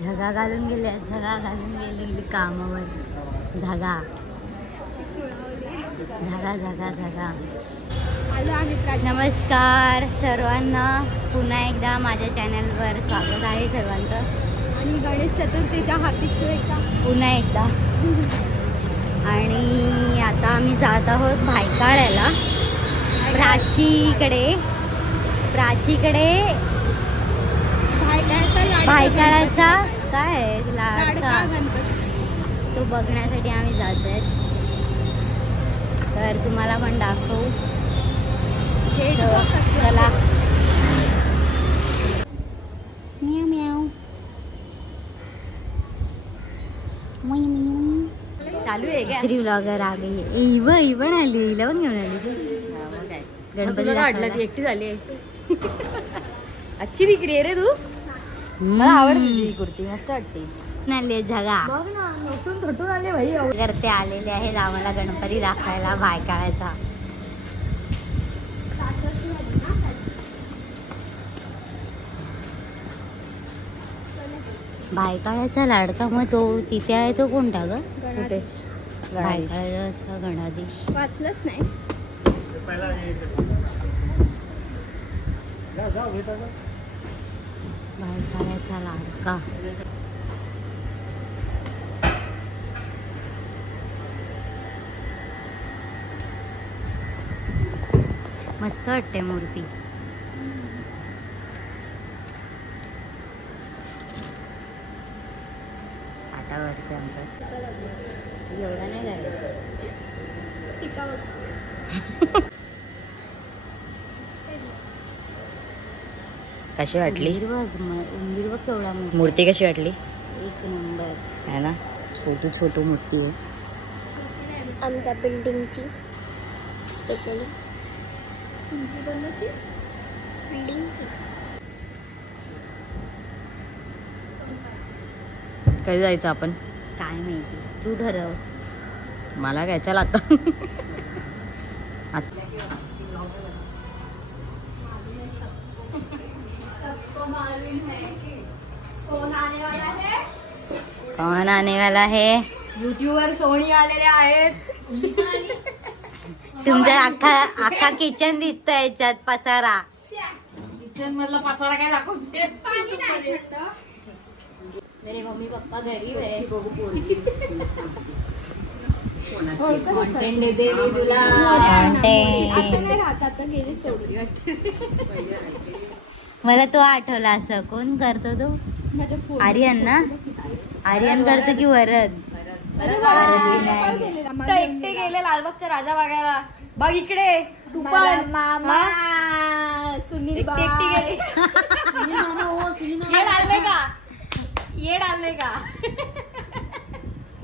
झगा घालून गेली कामावर. झगा झगा झगा झगा. नमस्कार सर्वांना, पुन्हा एकदा माझ्या चॅनलवर स्वागत आहे सर्वांचं. आणि गणेश चतुर्थीच्या हार्दिक शुभेच्छा पुन्हा एकदा. आणि आता आम्ही जात आहोत भायखळ्याला. प्राचीकडे भायखळ्याचा काय लाडका गणपती तो बघण्यासाठी आम्ही जात आहेत. तर तुम्हाला पण दाखवू. चला. म्याव म्याव चालू आहे. श्री व्लॉगर आ गई. इवन आली, हिला पण घेऊन आली. गणपती वाटलं ती एकटी झाली आहे. अच्छी दिकडी आहे रे तू. मला आवडते तुझी कुर्ती, मस्त वाटते. आली झगा. बघ ना, थोटून आले भाई. करते आलेले आहेत आम्हाला गणपती दाखवायला भायखळ्याचा. भायखळ्याचा लाडका. मग तो तिथे आहे तो कोणता ग? भायखळ्याचा गणाधीश. वाचलंच नाही. भायखळ्याचा लाडका. मस्त वाटते मूर्ती. 60 वर्ष आमचं. एवढा नाही करायचं. कशी वाटली उंदीर बघ केवढा मूर्ती? कशी वाटली? एक नंबर आहे ना, छोटू मूर्ती आहे आमच्या बिल्डिंगची. स्पेशली बिल्डिंगची. कधी जायचं आपण? काय माहिती, तू ठरव. मला काय, चल आता. कौन आने वाला है? युट्यूबवर सोनी आलेले आहेत. तुमचा अख्खा किचन दिसतोय याच्यात. पसारा किचन मधला पसारा काय दाखवते? मेरे मम्मी पप्पा गरीब आहे. कॉन्टेंट देते तुला. मला तो आठवला. असं कोण करतो तो? आर्यन ना? आर्यन करतो की वरद? एकटे गेले लालबागचा राजा बघायला. बघ इकडे तू पण. मामा सुनील ये डालले का?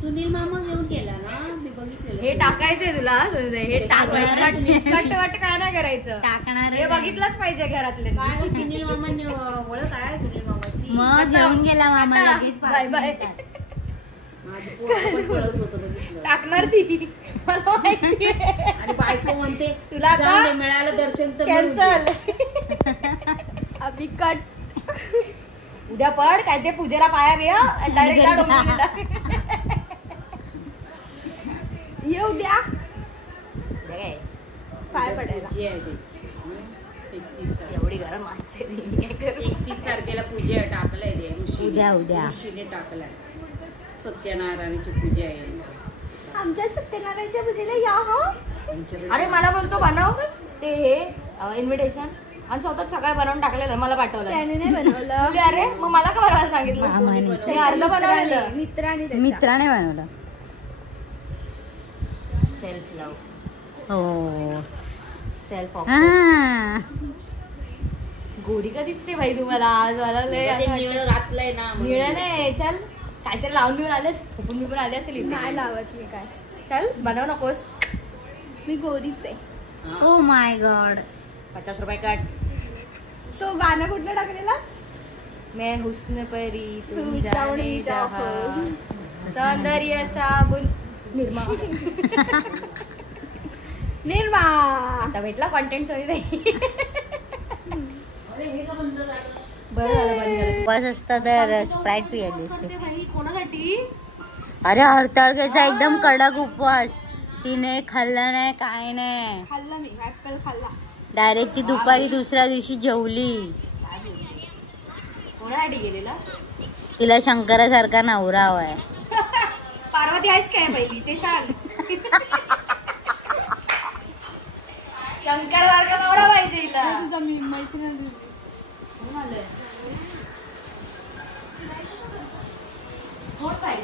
सुनील मामा घेऊन गेला ना, मी बघितलेलं. हे टाकायचंय तुला. हे कट काय नाही करायचं. टाकणार हे बघितलंच पाहिजे घरातले. सुनील मामांनी ओळख आहे. सुनील मामाची मग घेऊन गेला मामा लगेच. Bye bye. टाकणार ती मला माहिती. आणि बायको म्हणते तुला आता मिळालं दर्शन तर कॅन्सल. अभि कट. उद्या पड काय ते पूजेला पाया बिया डायरेक्ट येऊ द्या. पाय पडायला एवढी गरम माणसे. 31 तारखेला पूजा टाकलंय ते. उद्या टाकलाय. सत्यनारायणाची पूजा आहे. आमच्या सत्यनारायणच्या पूजेला या. हा अरे मला बोलतो बनव ते हे इन्व्हिटेशन. आणि स्वतःच सकाळी बनवून टाकलेलं, मला पाठवलं. त्याने नाही बनवलं. अरे मग मला का बनवायला सांगितलं? मी अर्ध बनवलेलं. मित्राने बनवलं. Self love. हो, सेल्फ हा. गोरी का दिसते भाई तुम्हाला आज? मला लय निळं घातलंय ना. निळं नाही, चल काहीतरी लावून बिवून आलेस. थोपून मी पण आले असेल. नाही लावत मी काय. चल बनव नकोस. मी गोरीच आहे. Oh my God. 50 रुपये कट. तो गाणं कुठलं टाकलेला? मैं हुस्न परी तुम जाने जहां, सौंदर्य साबुन निर्मा. आता भेटला कॉन्टेंट. सॉरी नाही. बरं झालं बंद झालं. बस असता तर स्प्राईट पियाली असते. करते बाई कोणासाठी? अरे हरताळकेचा एकदम कडक उपवास. तिने खाल्ला नाही काय नाही. खाल्ला मी ऍपल खाल्ला. डायरेक्ट ती दुपारी दुसऱ्या दिवशी जेवली. कोणासाठी गेलेला? तिला शंकरासारखा नवरा हवाय. पार्वती आहेस काय पहिली ते सांग. शंकरासारखा नवरा पाहिजे हिला. तुझा मी मैत्रीण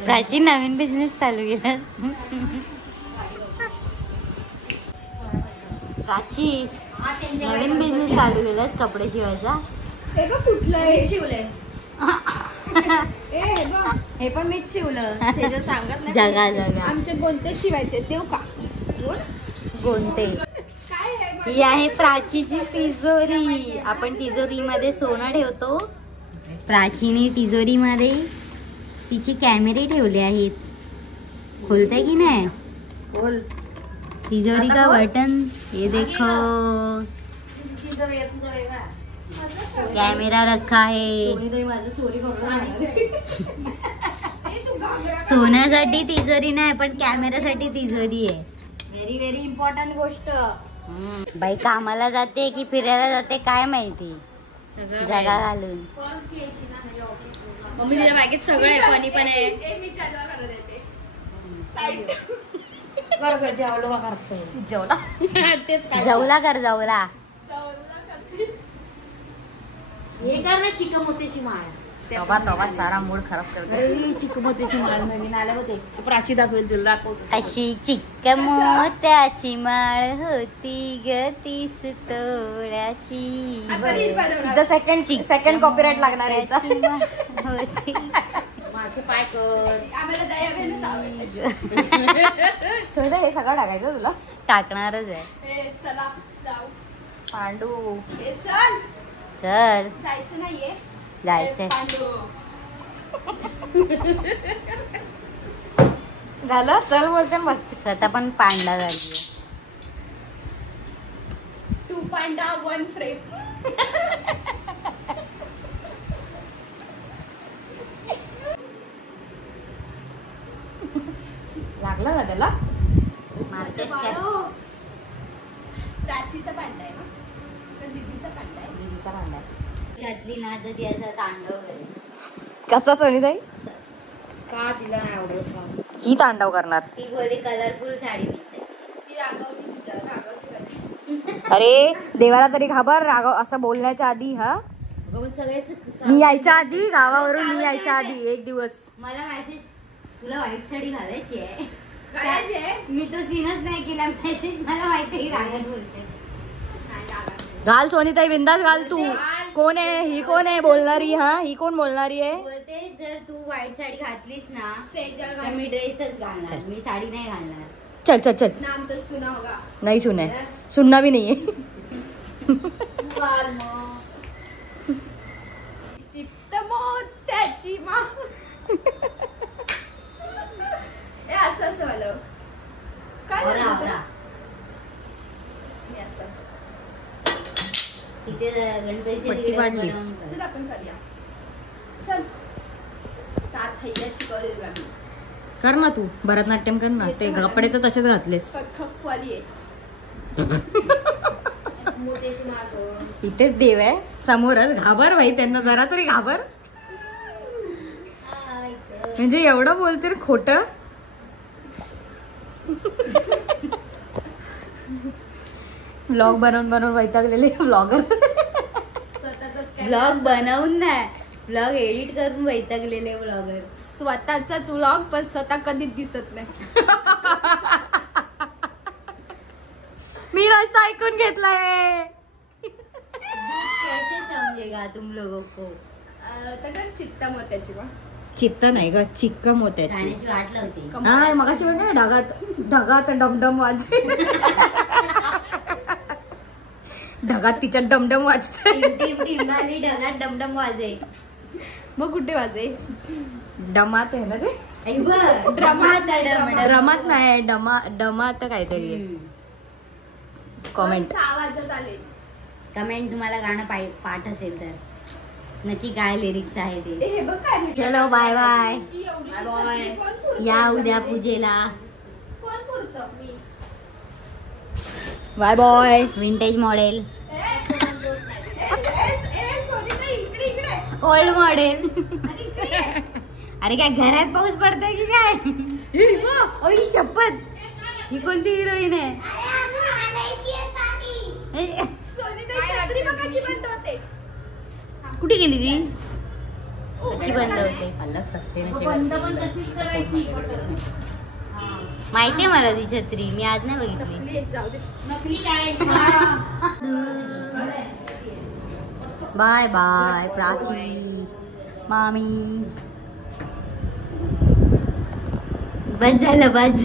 प्राची नवीन बिझनेस चालू केला. प्राची नवीन बिझनेस चालू केलास कपडे शिवायचा. हे बघ कुठलं शिवलंय. हे पण मीच शिवलं. सांगत नाही. जगा जगा आमचे कोणते शिवायचे देऊ का? कोणते? ही आहे प्राचीची तिजोरी. आपण तिजोरीमध्ये सोनं ठेवतो. प्राचीने तिजोरीमध्ये तिचे कॅमेरे ठेवले आहेत. खोलते की नाही? बोल. तिजोरी का बटन ये देखो. कॅमेरा रखा है. माझं चोरी सोन्यासाठी तिजोरी नाही पण कॅमेऱ्यासाठी तिजोरी आहे. व्हेरी व्हेरी इम्पॉर्टंट गोष्ट. बाई कामाला जाते की फिरायला जाते काय माहिती. जगा घालून. मम्मी तुझ्या बॅगेत सगळं आहे. पाणी पण आहे. जेवला जवला कर जवला. हे कर ना चिकमोत्याची माळ. तवा सारा मूड खराब करते. चिकमोत्याची माळ नवीन आल्या होते. प्राची दाखवेल तुला दाखवतो. अशी चिकमोत्याची माळ होती ग 30 तोळ्याची. सेकंड कॉपीराइट लागणार आहे याचा. होती. माझे पाय कर. सोयदा हे सगळं टाकायचं तुला. टाकणारच आहे. चला जाऊ. पांडू चल चल जायचं नाहीये. जायचंय. झालं चल बोलते मस्त. स्वतः पण पांडा झाली. 2 पांडा 1 फ्रेम. लागला ना त्याला. मारतेस काय? प्राचीचा पांडा आहे ना. दीदीचा पांडा आहे. दीदीचा भांडा घातली ना तर ती असं तांडव करेल. कसा सोनीताई? का तिला नाही आवडत? ही तांडव करणार. ती बोलली कलरफुल साडी नेसायची. ती रागवती तुझ्यावर. रागवती. अरे देवाला तरी घाबर. राघव असं बोलण्याच्या आधी. हा मी यायच्या आधी गावावरून मी यायच्या आधी 1 दिवस मला मेसेज तुला व्हाईट साडी घालायची आहे. घालायची आहे? मी तो सीनच नाही केला मेसेज. मला माहिती आहे रागत बोलते. घाल सोनीताई बिंदास घाल तू. कोण आहे ही? कोण आहे बोलणारी? हा ही कोण बोलणारी आहे? बोलते जर तू व्हाईट साडी घातलीस ना सेजल तर मी ड्रेसच घालणार. मी साडी नाही घालणार. चल चल चल. नाम तो सुना होगा. नाही सुने. सुनना भी नहीं है. चित्त मोत्याची माळ. ए असं असं मला काय आवरा, म्हणतो? आवरा. हे असं. तिथे गणपतीची पट्टी तिकडे पाडलीस. बनवून चल कर. आपण करूया. चल तात थैया शिकवलेली आम्ही. कर ना तू भरतनाट्यम कर ना. ते कपडे तर तसेच घातलेस. कथक वाली आहे. मोत्याची माळ. इथेच देव आहे समोरच. घाबर भाई त्यांना जरा तरी घाबर. म्हणजे एवढं बोलते रे खोट. ब्लॉग बनवून बनवून वैतागलेले ब्लॉगर. स्वतःच ब्लॉग बनवून नाही ब्लॉग एडिट करून वैतागलेले ब्लॉगर. स्वतःचाच व्लॉग पण स्वतः कधीच दिसत नाही. मी रस्ता ऐकून घेतलाय. कैसे समजेगा तुम लोगों को. तर चित्ता मोत्याची माळ. चित्त नाही ग चिक्क मोत्याची. गाण्याची वाट लावते. हा मगाशी म्हणजे ढगात ढगात डमडम वाजते. ढगात तिच्या डमडम वाजते. टीम टिंबाली ढगात डमडम वाजे. मग कुठे वाजे? डमात आहे ना ते. रमात नाही डमात काहीतरी आहे. कमेंट 6 वाजत आले. कमेंट तुम्हाला गाणं पाठ असेल तर नक्की काय लिरिक्स आहे ते. चलो बाय बाय. या उद्या पूजेला. Bye bye. Vintage model. Old model. अरे काय घरात पाऊस पडतोय की काय? ओई शपथ. ही कोणती हिरोईन आहे? कुठे गेली ती? कशी बंद होते? अलग सस्ते नशे माहितीये मला ती छत्री. मी आज नाही बघितली. बाय बाय प्राची मामी. बस झालं बस.